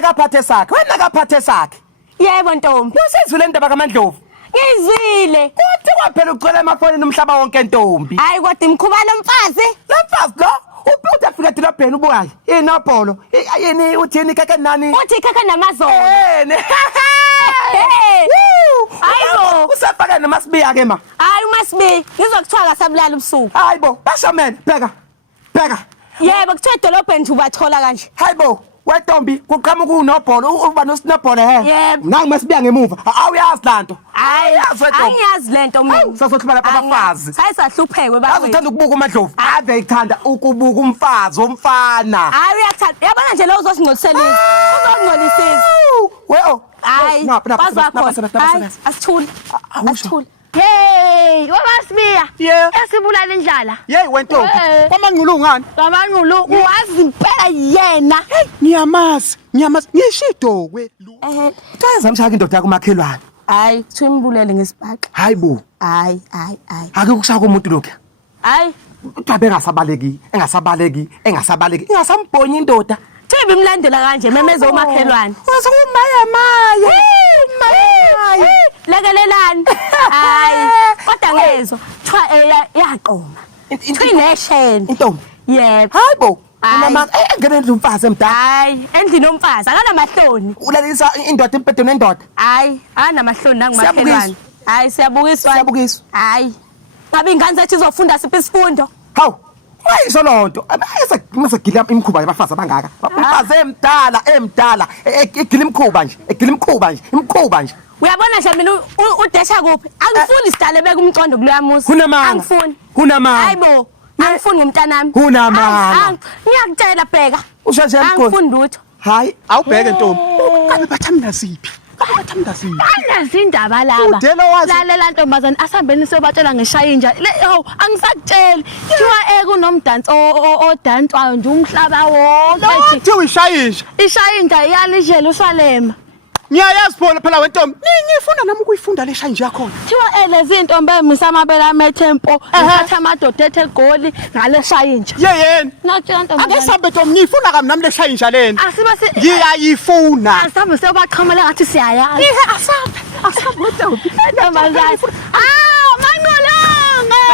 NAPHATHESAKHE wena NAPHATHESAKHE Yebo ntombi. Usizwile indaba kaMandlovu Ngizwile. kuthi kwaphela ucela emafonini umhlaba wonke ntombi Hayi kodwa imkhuba lomfazi. Lamfazi lo uphutha afika edolobheni ubukayi iNobholo yini uthini Ikhekhe nani Uthi Ikhekhe namazolo. yene Hayibo. usafaka noMasibiya ke ma Hayi uMasibi ngizokuthiwa kasabulala ubusuku. hayibo bashamene pheka Yebo kuthiwa edolobheni nje ubathola kanje. hayibo weNtombi kuqhamuka uNobholo uba noSnobholo he Yebo. nangu Masibiya ngemuva awuyazi lanto Hayi angiyazi lento mina. sasothula lapha abafazi Hayi sahluphekwe bafethu. azothanda ukubuka uMandlovu ave ekuthanda ukubuka umfazi omfana Hayi uyathanda. Yabona nje lo uzosingcolisela. Uzongcolisisa. weo Hayi bazakhona. Asithule. Asithule. Hey, waMasibiya. Yeah. Esibulala indlala. Yey weNtombi kwamanqulu ngani Ngamanqulu uwazi impela yena. ngiyamazi ngiyishidokwe Tayeza mshaka indoda kumakhelwane Hayi kuthiwa imbulele ngesibhaqa. hayibo Hayi. ake kushaka umuntu lokho Hayi utabe engasabaleki ingasambonyi indoda Thibe imlandela kanje memeze umakhelwane. waze umaya Lekelelani. Hayi kodwa ngezwe thiwa yaqoma. Inesheni. intombi Yebo. hayibo Hayi. unama engene umfazi emdala Hayi endlini omfazi akanamahloni. ulalisa indoda empedweni endoda Hayi anamahloni nangumakhelwane. Hayi siyabukiswa. Hayi ngabe ingane zethu izofunda siphi isifundo? hawu ayisho lonto ayesegila imkhuba yabafazi abangaka umfazi emdala egila imkhuba nje Uyabona nje mina udesha kuphi? Angifuni sidale beka umcondo kuloya muzi. Angifuni. Hayibo. Angifuni ngumntanami. Ngiyakutshela bheka. Angifuni lutho. hayi awubheke ntombi kabe bathamna ziphi Anazi indaba laba. Lalela ntombazane asihambeni siyobatshela ngeShayinja. Angisakutsheli. Thiwa kunomdansi odanswayo nje umhlaba wonke. Kuthiwa iShayinja. iShayinja iyala iJerusalema. Ngiyayazi phela wentombi. Ngifuna nami ukuyifunda le Shayinja yakho. Thiwa lezi intombi emisa amabele ametempo, uthatha amadoda ethe goli ngale Shayinja. Yeyeni. Nakutshela ntombazane. Ake sambe ntombi ngifuna kami nami le Shayinja lena. Asibe ngiyayifuna. Asabe sewabaqhamela ngathi siyayazi. Asabe ntombi. Ntombazane. Manqolonga.